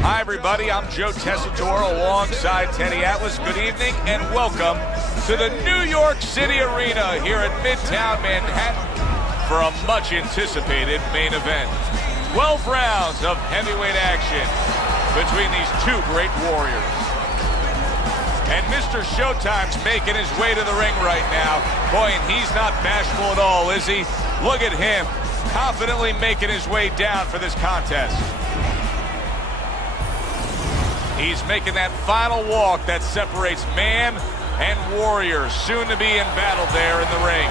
Hi, everybody. I'm Joe Tessitore alongside Teddy Atlas. Good evening and welcome to the New York City Arena here at Midtown Manhattan for a much-anticipated main event. 12 rounds of heavyweight action between these two great warriors. And Mr. Showtime's making his way to the ring right now. Boy, and he's not bashful at all, is he? Look at him, confidently making his way down for this contest. He's making that final walk that separates man and warrior, soon to be in battle there in the ring.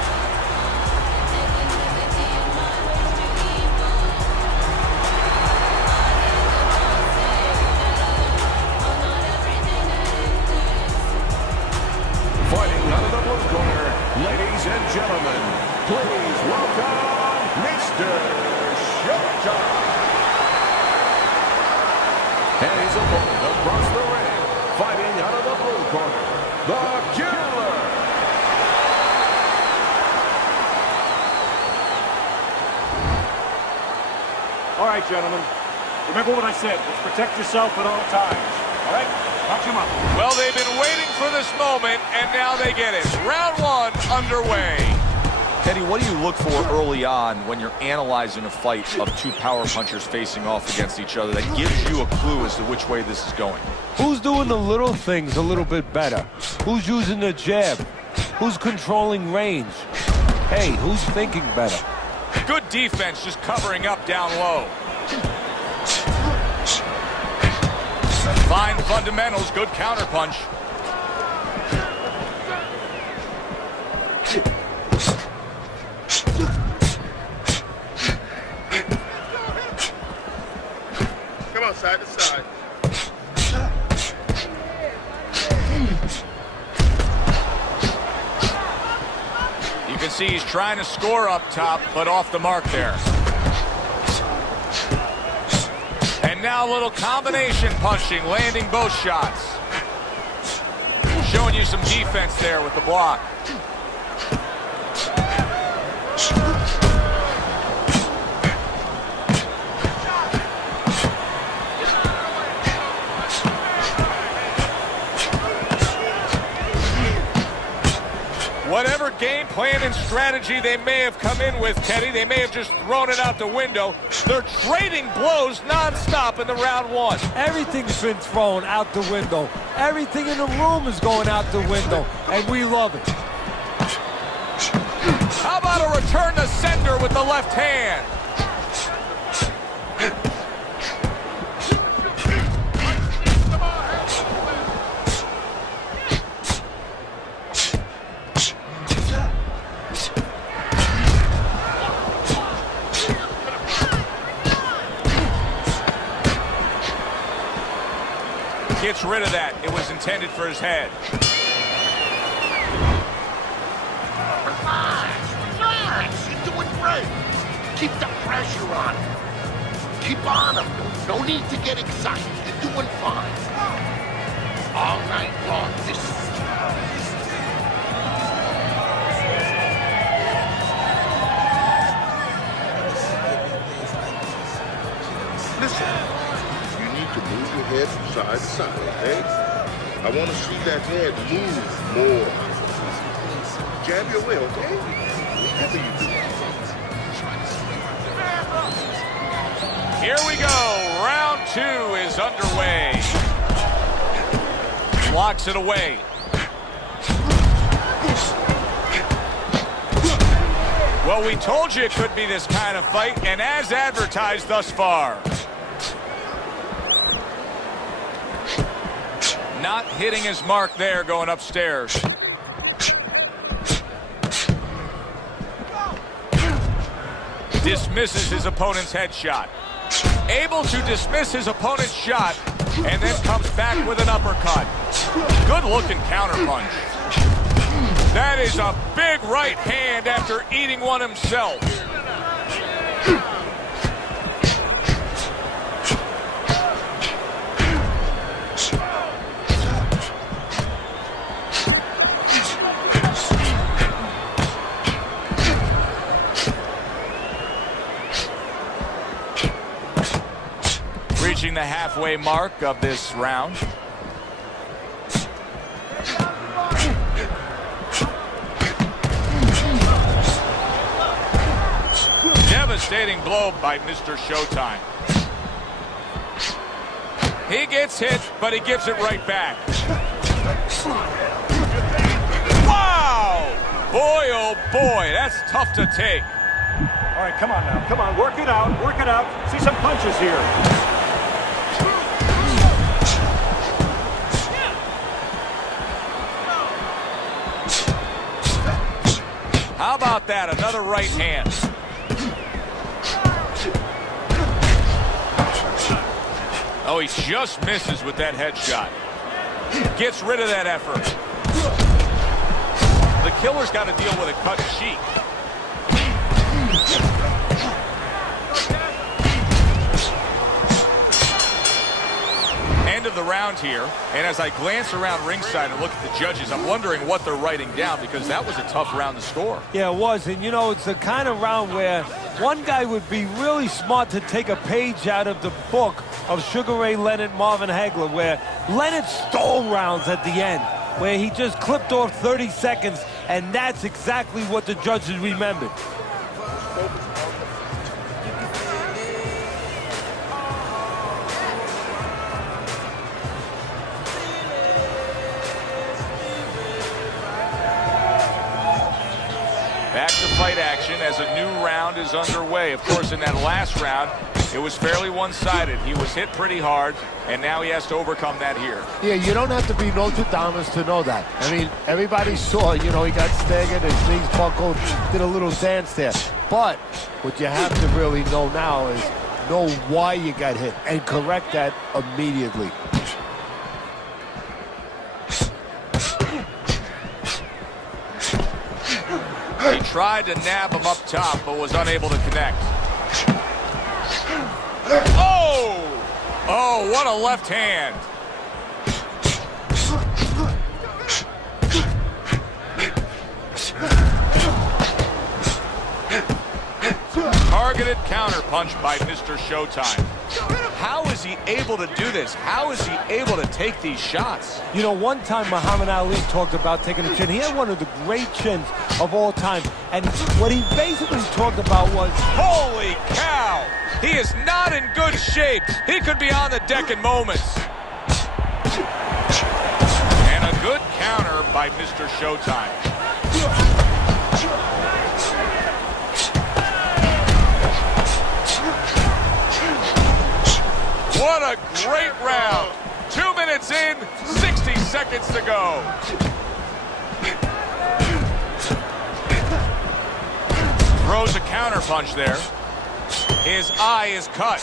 Fighting out of the blue corner, ladies and gentlemen, please welcome Mr. Showtime. And his opponent across the ring, fighting out of the blue corner, the Killer. All right, gentlemen. Remember what I said. Let's protect yourself at all times. All right? Punch him up. Well, they've been waiting for this moment, and now they get it. Round one underway. Teddy, what do you look for early on when you're analyzing a fight of two power punchers facing off against each other that gives you a clue as to which way this is going? Who's doing the little things a little bit better? Who's using the jab? Who's controlling range? Hey, who's thinking better? Good defense, just covering up down low. Fine fundamentals, good counterpunch. Come on, side to side. You can see he's trying to score up top, but off the mark there. And now a little combination punching, landing both shots. Showing you some defense there with the block. Whatever game plan and strategy they may have come in with, Teddy, they may have just thrown it out the window. They're trading blows nonstop in the round one. Everything's been thrown out the window. Everything in the room is going out the window, and we love it. How about a return to sender with the left hand? Gets rid of that. It was intended for his head. Relax. You're doing great. Keep the pressure on him. Keep on him. No need to get excited. You're doing fine. All night long, this is... Listen. Move your head from side to side, okay? I want to see that head move more. Jab your way, okay? Whatever you do. Here we go. Round two is underway. Blocks it away. Well, we told you it could be this kind of fight, and as advertised thus far. Not hitting his mark there, going upstairs. Dismisses his opponent's headshot. Able to dismiss his opponent's shot, and then comes back with an uppercut. Good-looking counterpunch. That is a big right hand after eating one himself. Reaching the half halfway mark of this round. Devastating blow by Mr. Showtime. He gets hit, but he gives it right back. Wow! Boy, oh boy, that's tough to take. All right, come on now. Come on, work it out. Work it out. See some punches here. How about that? Another right hand. Oh, he just misses with that headshot. Gets rid of that effort. The killer's got to deal with a cut cheek. End of the round here, and as I glance around ringside and look at the judges, I'm wondering what they're writing down, because that was a tough round to score. Yeah, it was, and you know, it's the kind of round where one guy would be really smart to take a page out of the book of Sugar Ray Leonard, Marvin Hagler, where Leonard stole rounds at the end, where he just clipped off 30 seconds, and that's exactly what the judges remembered. Back to fight action as a new round is underway. Of course, in that last round, it was fairly one-sided. He was hit pretty hard, and now he has to overcome that here. Yeah, you don't have to be Nostradamus to know that. I mean, everybody saw, you know, he got staggered, his knees buckled, did a little dance there. But what you have to really know now is know why you got hit and correct that immediately. He tried to nab him up top, but was unable to connect. Oh! Oh, what a left hand. Targeted counterpunch by Mr. Showtime. How is he able to do this? How is he able to take these shots? You know, one time Muhammad Ali talked about taking a chin. He had one of the great chins of all time. And what he basically talked about was, holy cow! He is not in good shape. He could be on the deck in moments. And a good counter by Mr. Showtime. What a great round. 2 minutes in, 60 seconds to go. Throws a counterpunch there. His eye is cut.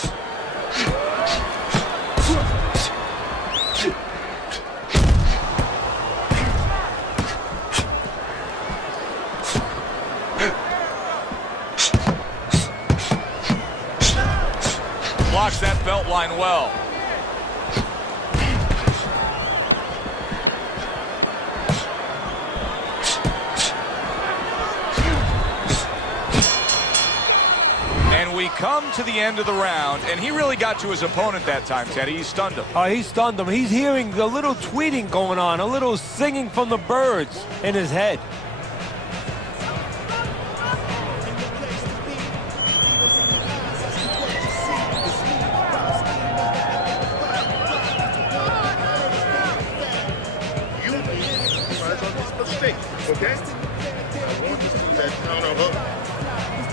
Blocks that belt line well. And we come to the end of the round, and he really got to his opponent that time, Teddy. He stunned him. oh, he stunned him. He's hearing a little tweeting going on, a little singing from the birds in his head. Okay? I want to see that counter hook.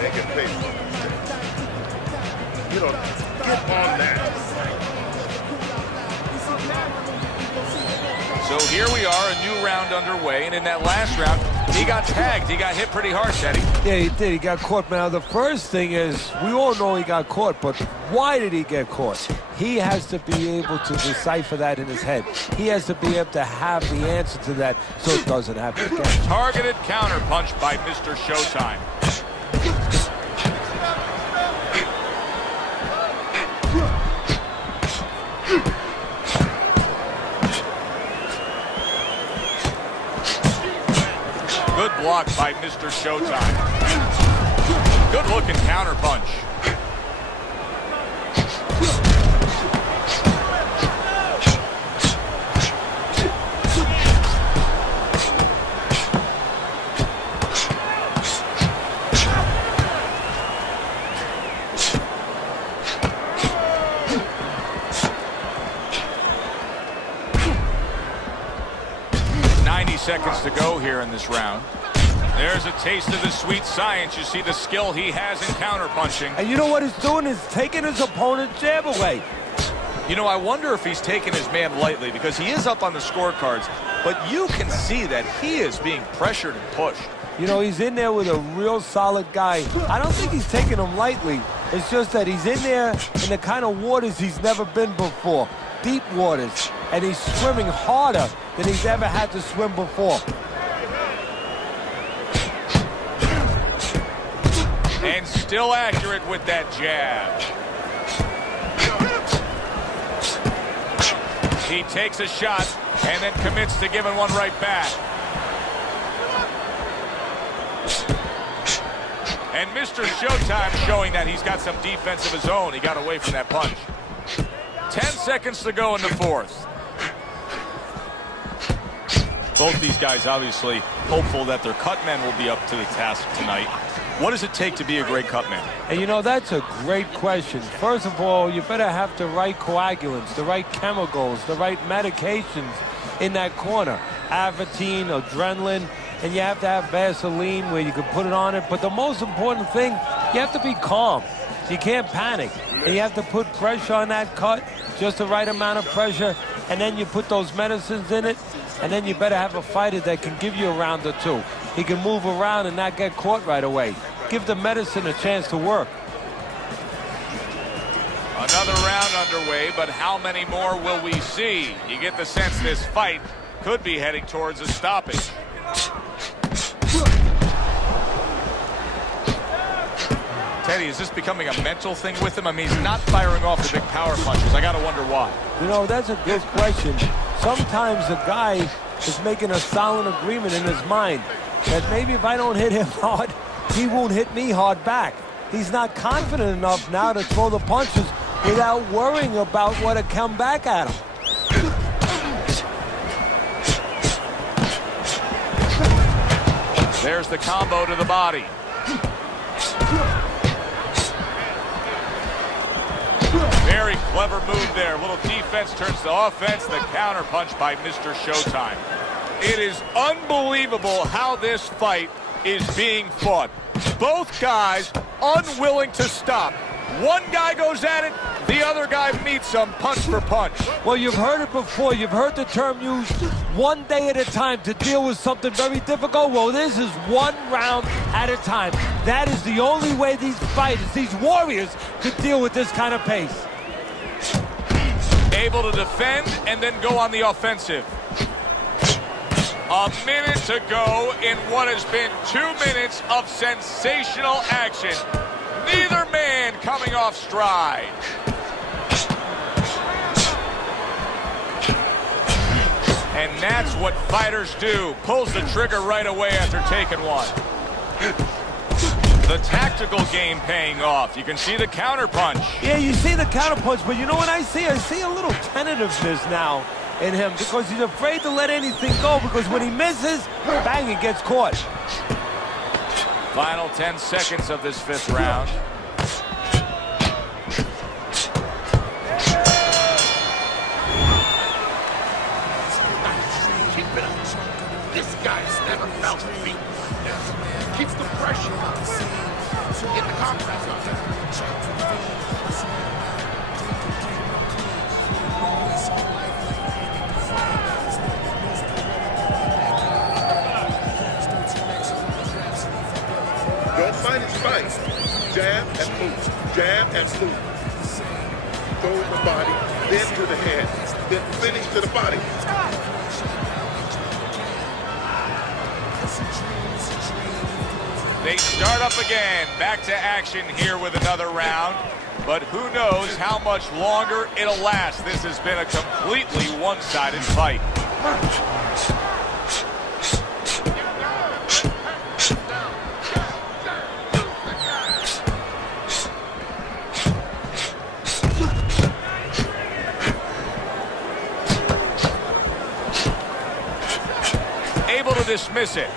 Make it pay. You know, get on that. So here we are, a new round underway, and in that last round, he got tagged. He got hit pretty hard, Teddy. Yeah, he did. He got caught. Now, the first thing is, we all know he got caught, but why did he get caught? He has to be able to decipher that in his head. He has to be able to have the answer to that so it doesn't happen again. Targeted counterpunch by Mr. Showtime. Good block by Mr. Showtime. Good looking counterpunch. seconds to go here in this round. There's a taste of the sweet science. You see the skill he has in counterpunching. And you know what he's doing is taking his opponent's jab away. You know, I wonder if he's taking his man lightly because he is up on the scorecards, but you can see that he is being pressured and pushed. You know, he's in there with a real solid guy. I don't think he's taking him lightly. It's just that he's in there in the kind of waters he's never been before. Deep waters. And he's swimming harder than he's ever had to swim before. And still accurate with that jab. He takes a shot and then commits to giving one right back. And Mr. Showtime showing that he's got some defense of his own. He got away from that punch. 10 seconds to go in the fourth. Both these guys obviously hopeful that their cut men will be up to the task tonight. What does it take to be a great cut man? And you know, that's a great question. First of all, you better have the right coagulants, the right chemicals, the right medications in that corner. Avatine, adrenaline, and you have to have Vaseline where you can put it on it. But the most important thing, you have to be calm. You can't panic. And you have to put pressure on that cut, just the right amount of pressure, and then you put those medicines in it, and then you better have a fighter that can give you a round or two. He can move around and not get caught right away. Give the medicine a chance to work. Another round underway, but how many more will we see? You get the sense this fight could be heading towards a stoppage. Teddy, is this becoming a mental thing with him? I mean, he's not firing off the big power punches. I got to wonder why. You know, that's a good question. Sometimes the guy is making a solid agreement in his mind that maybe if I don't hit him hard, he won't hit me hard back. He's not confident enough now to throw the punches without worrying about what to come back at him. There's the combo to the body. Very clever move there. A little defense turns to offense. The counter punch by Mr. Showtime. It is unbelievable how this fight is being fought. Both guys unwilling to stop. One guy goes at it, the other guy meets him punch for punch. Well, you've heard it before. You've heard the term used, one day at a time to deal with something very difficult. Well, this is one round at a time. That is the only way these fighters, these warriors, could deal with this kind of pace. Able to defend and then go on the offensive. A minute to go in what has been 2 minutes of sensational action. Neither man coming off stride. And that's what fighters do. Pulls the trigger right away after taking one. The tactical game paying off. You can see the counter punch. Yeah, you see the counter punch, but you know what I see? I see a little tentativeness now in him because he's afraid to let anything go because when he misses, bang, he gets caught. Final 10 seconds of this fifth round. Keep it up. This guy's never felt beat. Keeps the pressure on. Get the confidence on. Don't fight his fight. Jab and move. Jab and move. Throw in the body, then to the head, then finish to the body. They start up again. Back to action here with another round. But who knows how much longer it'll last. This has been a completely one-sided fight. Able to dismiss it.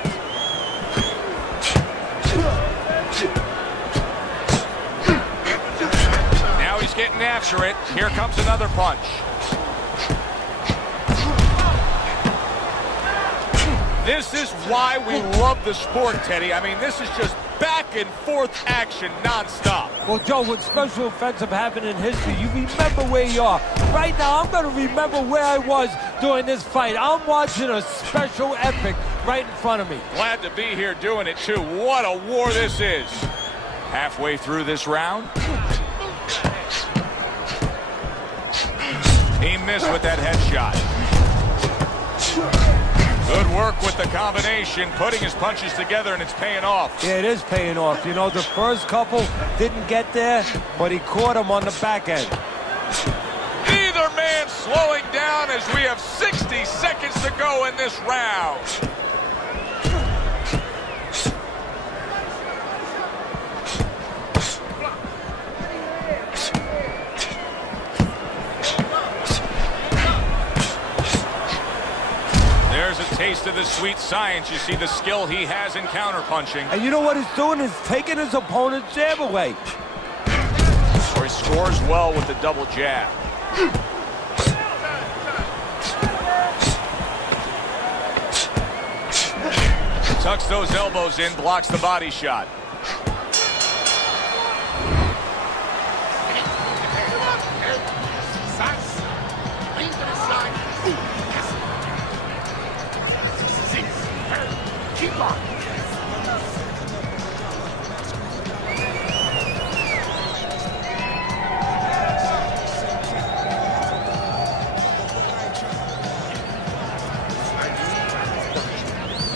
Now he's getting after it. Here comes another punch. This is why we love the sport, Teddy. I mean, this is just back and forth action nonstop. Well, Joe, when special events have happened in history, you remember where you are. Right now, I'm going to remember where I was during this fight. I'm watching a special epic right in front of me. Glad to be here doing it, too. What a war this is. Halfway through this round. He missed with that headshot. Good work with the combination, putting his punches together, and it's paying off. Yeah, it is paying off. You know, the first couple didn't get there, but he caught him on the back end. Neither man slowing down as we have 60 seconds to go in this round. There's a taste of the sweet science. You see the skill he has in counterpunching. And you know what he's doing is taking his opponent's jab away. Or he scores well with the double jab. Tucks those elbows in, blocks the body shot.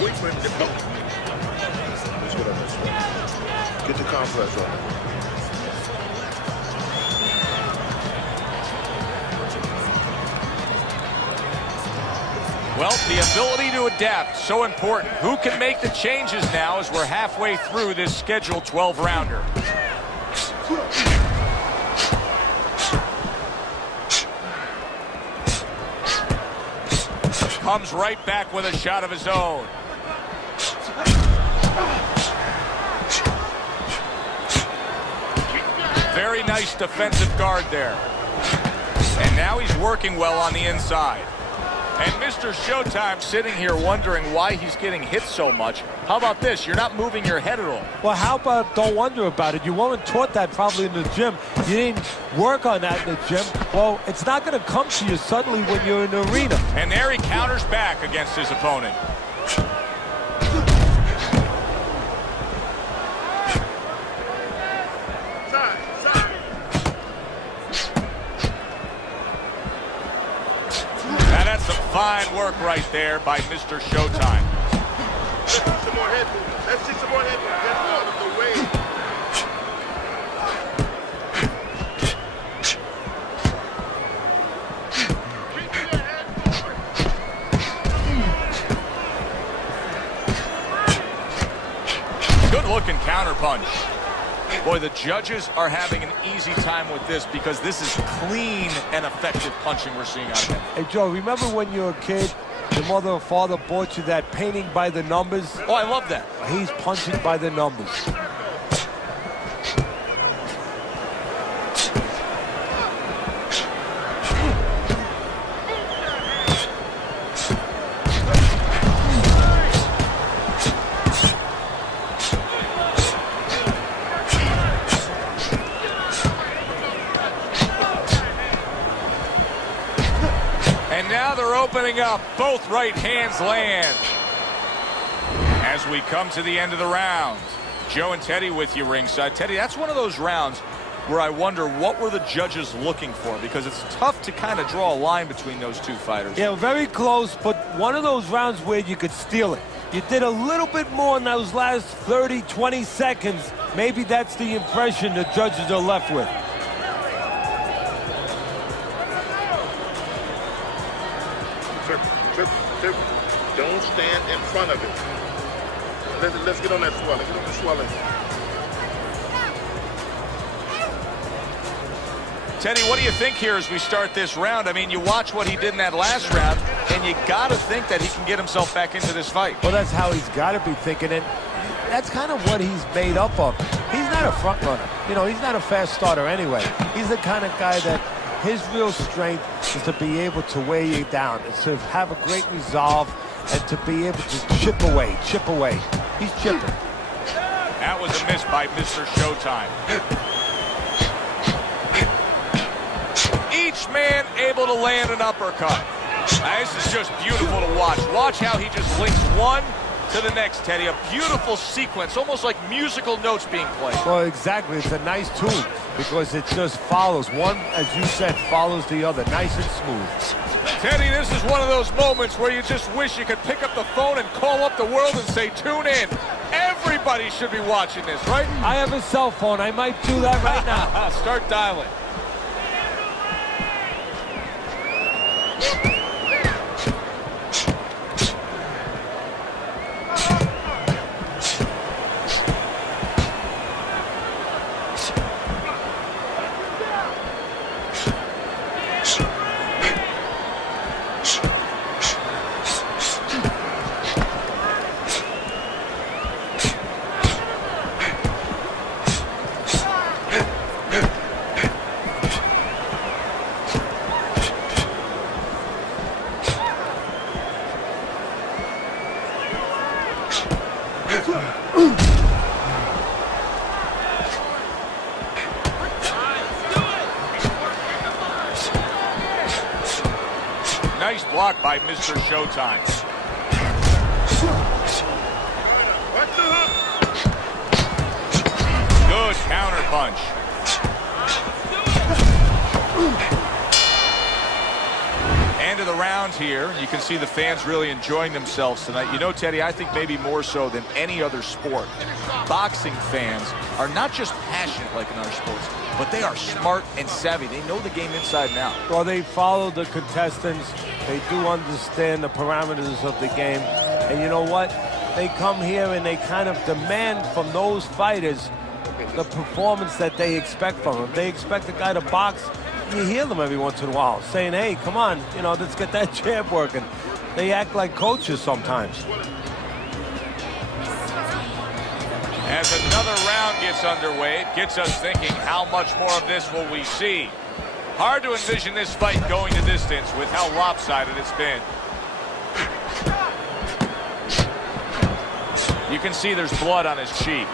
Wait for him to go. Let's get on this one. Get the compress on it. Well, the ability to adapt, so important. Who can make the changes now as we're halfway through this scheduled 12-rounder? Comes right back with a shot of his own. Very nice defensive guard there. And now he's working well on the inside. And Mr. Showtime sitting here wondering why he's getting hit so much. How about this? You're not moving your head at all. Well, how about don't wonder about it? You weren't taught that probably in the gym. You didn't work on that in the gym. Well, it's not going to come to you suddenly when you're in the arena. And there he counters back against his opponent. Now that's some fine work right there by Mr. Showtime. Let's see some more head movement. Let's see some more head movement. Get out of the way. Good-looking counterpunch. Boy, the judges are having an easy time with this because this is clean and effective punching we're seeing out of him. Hey, Joe, remember when you were a kid, your mother or father bought you that painting by the numbers? Oh, I love that. He's punching by the numbers. And now they're opening up. Both right hands land. As we come to the end of the round, Joe and Teddy with you ringside. Teddy, that's one of those rounds where I wonder what were the judges looking for, because it's tough to kind of draw a line between those two fighters. Yeah, very close, but one of those rounds where you could steal it. You did a little bit more in those last 30, 20 seconds. Maybe that's the impression the judges are left with. Don't stand in front of it. Let's get on that swelling. Get on the swelling. Teddy, what do you think here as we start this round? I mean, you watch what he did in that last round, and you got to think that he can get himself back into this fight. Well, that's how he's got to be thinking, and that's kind of what he's made up of. He's not a front runner. You know, he's not a fast starter anyway. He's the kind of guy that his real strength is to be able to weigh you down. It's to have a great resolve and to be able to chip away. He's chipping. That was a miss by Mr. Showtime. Each man able to land an uppercut. Now, this is just beautiful to watch. Watch how he just links one to the next, Teddy. A beautiful sequence, almost like musical notes being played. Well, exactly. It's a nice tune because it just follows. One, as you said, follows the other. Nice and smooth. Teddy, this is one of those moments where you just wish you could pick up the phone and call up the world and say, tune in. Everybody should be watching this, right? I have a cell phone. I might do that right now. Start dialing. Nice block by Mr. Showtime. Good counter punch. End of the round here. You can see the fans really enjoying themselves tonight. You know, Teddy, I think maybe more so than any other sport, boxing fans are not just passionate like in other sports, but they are smart and savvy. They know the game inside and out. Well, they follow the contestants. They do understand the parameters of the game. And you know what? They come here and they kind of demand from those fighters the performance that they expect from them. They expect a guy to box. You hear them every once in a while saying, hey, come on, you know, let's get that jab working. They act like coaches sometimes. As another round gets underway, it gets us thinking, how much more of this will we see? Hard to envision this fight going the distance with how lopsided it's been. You can see there's blood on his cheek.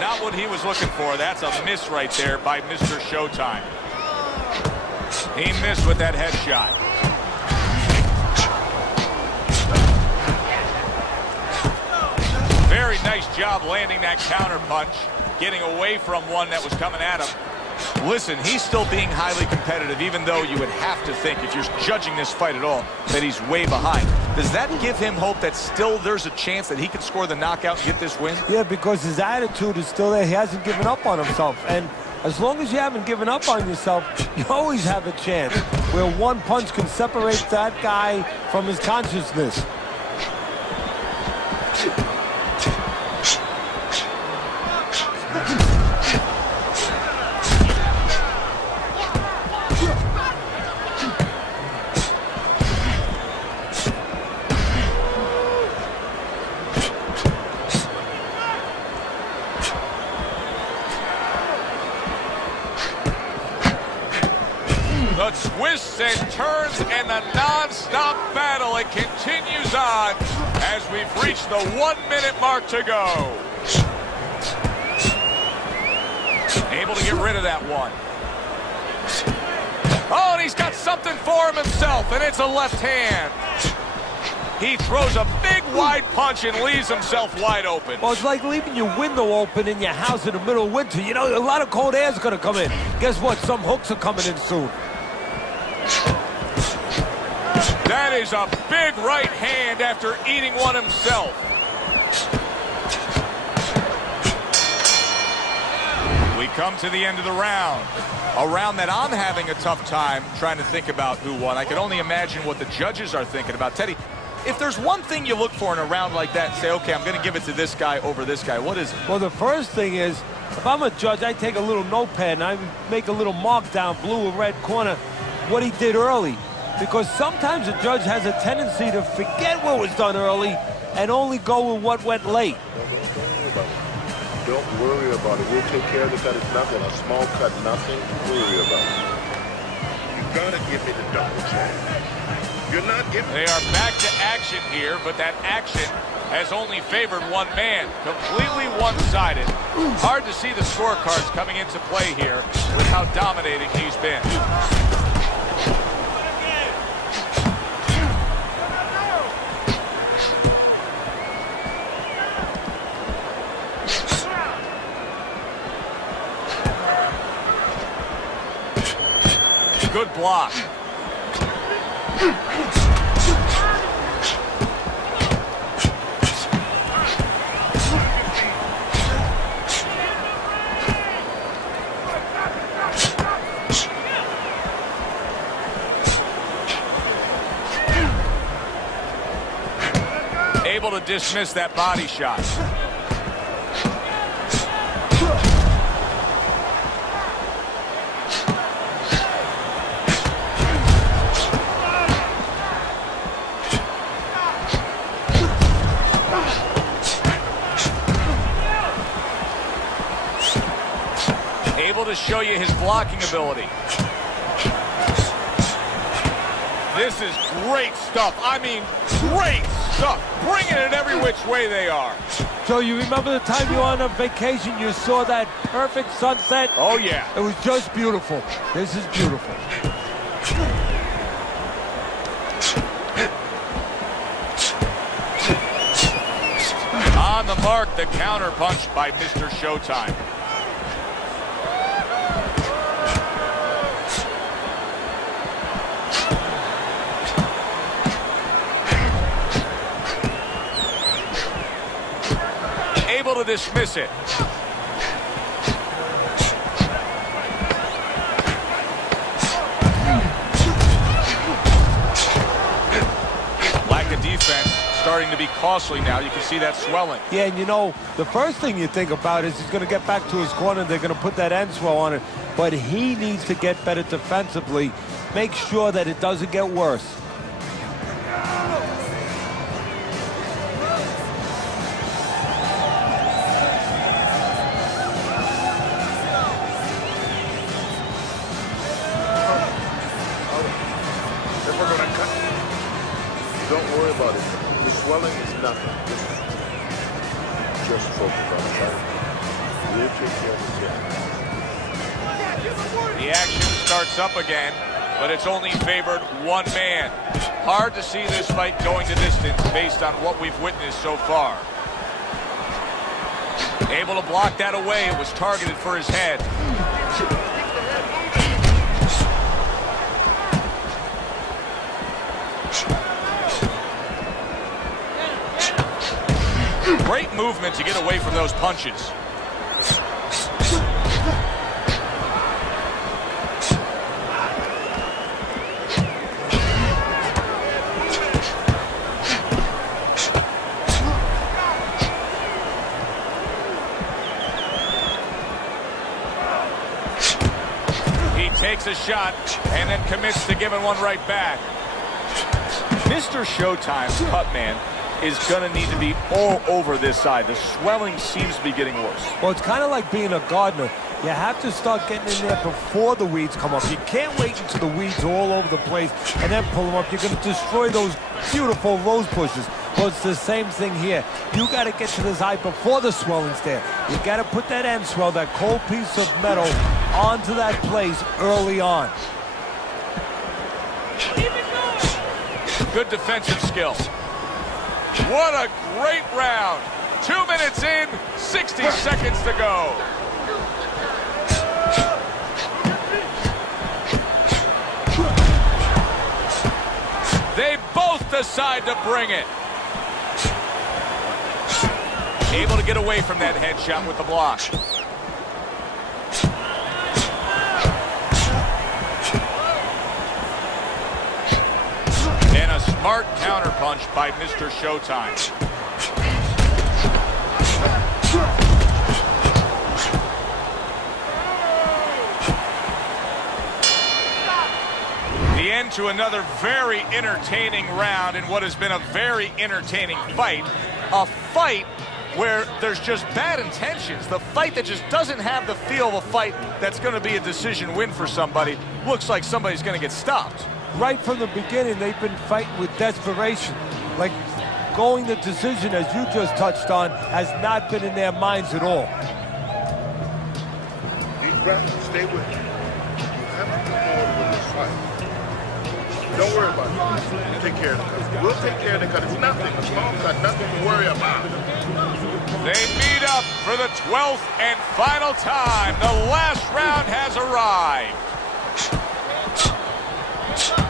Not what he was looking for. That's a miss right there by Mr. Showtime. He missed with that headshot. Very nice job landing that counter punch, getting away from one that was coming at him. Listen, he's still being highly competitive, even though you would have to think, if you're judging this fight at all, that he's way behind. Does that give him hope that still there's a chance that he can score the knockout and get this win? Yeah, because his attitude is still there. He hasn't given up on himself. And as long as you haven't given up on yourself, you always have a chance where one punch can separate that guy from his consciousness. The twists and turns and the non-stop battle, it continues on as we've reached the 1 minute mark to go. Able to get rid of that one. Oh, and he's got something for him himself, and it's a left hand. He throws a big wide punch and leaves himself wide open. Well, it's like leaving your window open in your house in the middle of winter. You know, a lot of cold air is going to come in. Guess what? Some hooks are coming in soon. That is a big right hand after eating one himself. We come to the end of the round. A round that I'm having a tough time trying to think about who won. I can only imagine what the judges are thinking about. Teddy, if there's one thing you look for in a round like that and say, okay, I'm going to give it to this guy over this guy, what is it? Well, the first thing is, if I'm a judge, I take a little notepad and I make a little mark down blue or red corner what he did early. Because sometimes a judge has a tendency to forget what was done early and only go with what went late. Don't worry about it. We'll take care of the cut. It's nothing. A small cut, nothing to worry about. You gotta give me the double jab. You're not giving. They are back to action here, but that action has only favored one man. Completely one-sided. Hard to see the scorecards coming into play here with how dominating he's been. Good block. Able to dismiss that body shot. Able to show you his blocking ability. This is great stuff. I mean, great stuff. Bringing it every which way they are. Joe, you remember the time you were on a vacation, you saw that perfect sunset? Oh, yeah. It was just beautiful. This is beautiful. On the mark, the counter punch by Mr. Showtime. Able to dismiss it. Lack of defense starting to be costly now. You can see that swelling. Yeah, and you know, the first thing you think about is he's going to get back to his corner. They're going to put that end swell on it. But he needs to get better defensively. Make sure that it doesn't get worse. Don't worry about it. The swelling is nothing. Just focus on it. We'll take care of it. The action starts up again, but it's only favored one man. Hard to see this fight going to distance based on what we've witnessed so far. Able to block that away. It was targeted for his head. Great movement to get away from those punches. He takes a shot and then commits to giving one right back. Mr. Showtime's cut man is going to need to be all over this side. The swelling seems to be getting worse. Well, it's kind of like being a gardener. You have to start getting in there before the weeds come up. You can't wait until the weeds are all over the place and then pull them up. You're going to destroy those beautiful rose bushes. Well, it's the same thing here. You got to get to this eye before the swelling's there. You got to put that end swell, that cold piece of metal, onto that place early on. Good defensive skill. What a great round. 2 minutes in, 60 seconds to go. They both decide to bring it. Able to get away from that headshot with the block. And a smart counterpunch by Mr. Showtime. The end to another very entertaining round in what has been a very entertaining fight. A fight where there's just bad intentions. The fight that just doesn't have the feel of a fight that's going to be a decision win for somebody. Looks like somebody's going to get stopped. Right from the beginning, they've been fighting with desperation. Like going the decision, as you just touched on, has not been in their minds at all. Deep breath, stay with me. You have to move forward with this fight. Don't worry about it. We'll take care of the cut. We'll take care of the cut. It's nothing. The small cut, nothing to worry about. They meet up for the 12th and final time. The last round has arrived.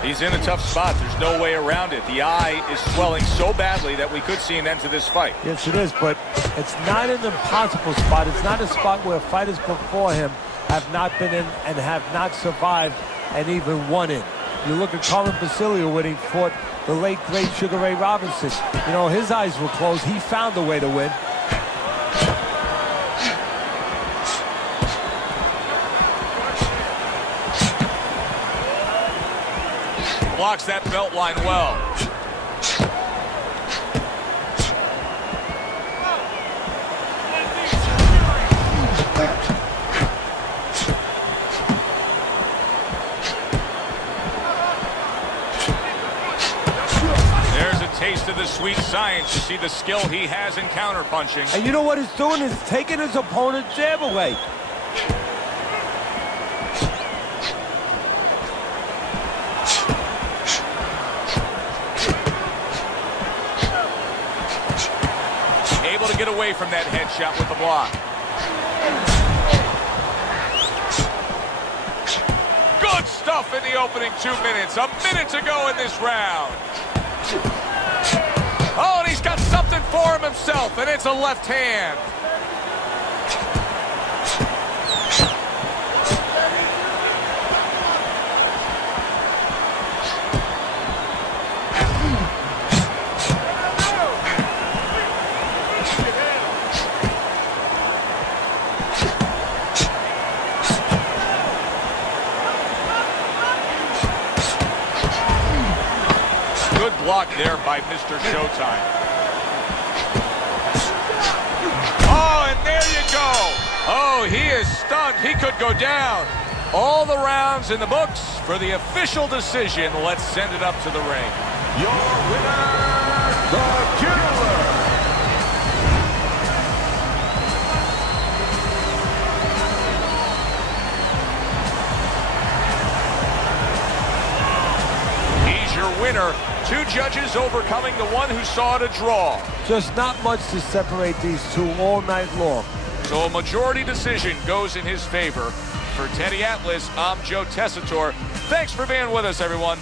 He's in a tough spot. There's no way around it. The eye is swelling so badly that we could see an end to this fight. Yes, it is, but it's not an impossible spot. It's not a spot where fighters before him have not been in and have not survived and even won in. You look at Carmen Basilio when he fought the late, great Sugar Ray Robinson. You know, his eyes were closed. He found a way to win. Blocks that belt line well. There's a taste of the sweet science. You see the skill he has in counterpunching. And you know what he's doing? He's taking his opponent's jab away. Able to get away from that headshot with the block. Good stuff in the opening 2 minutes. A minute to go in this round. Oh, and he's got something for him himself, and it's a left hand. Good block there by Mr. Showtime. Oh, and there you go. Oh, he is stunned. He could go down. All the rounds in the books for the official decision. Let's send it up to the ring. Your winner, the Killer. He's your winner. 2 judges overcoming the one who saw it a draw. Just not much to separate these two all night long. So a majority decision goes in his favor. For Teddy Atlas, I'm Joe Tessitore. Thanks for being with us, everyone.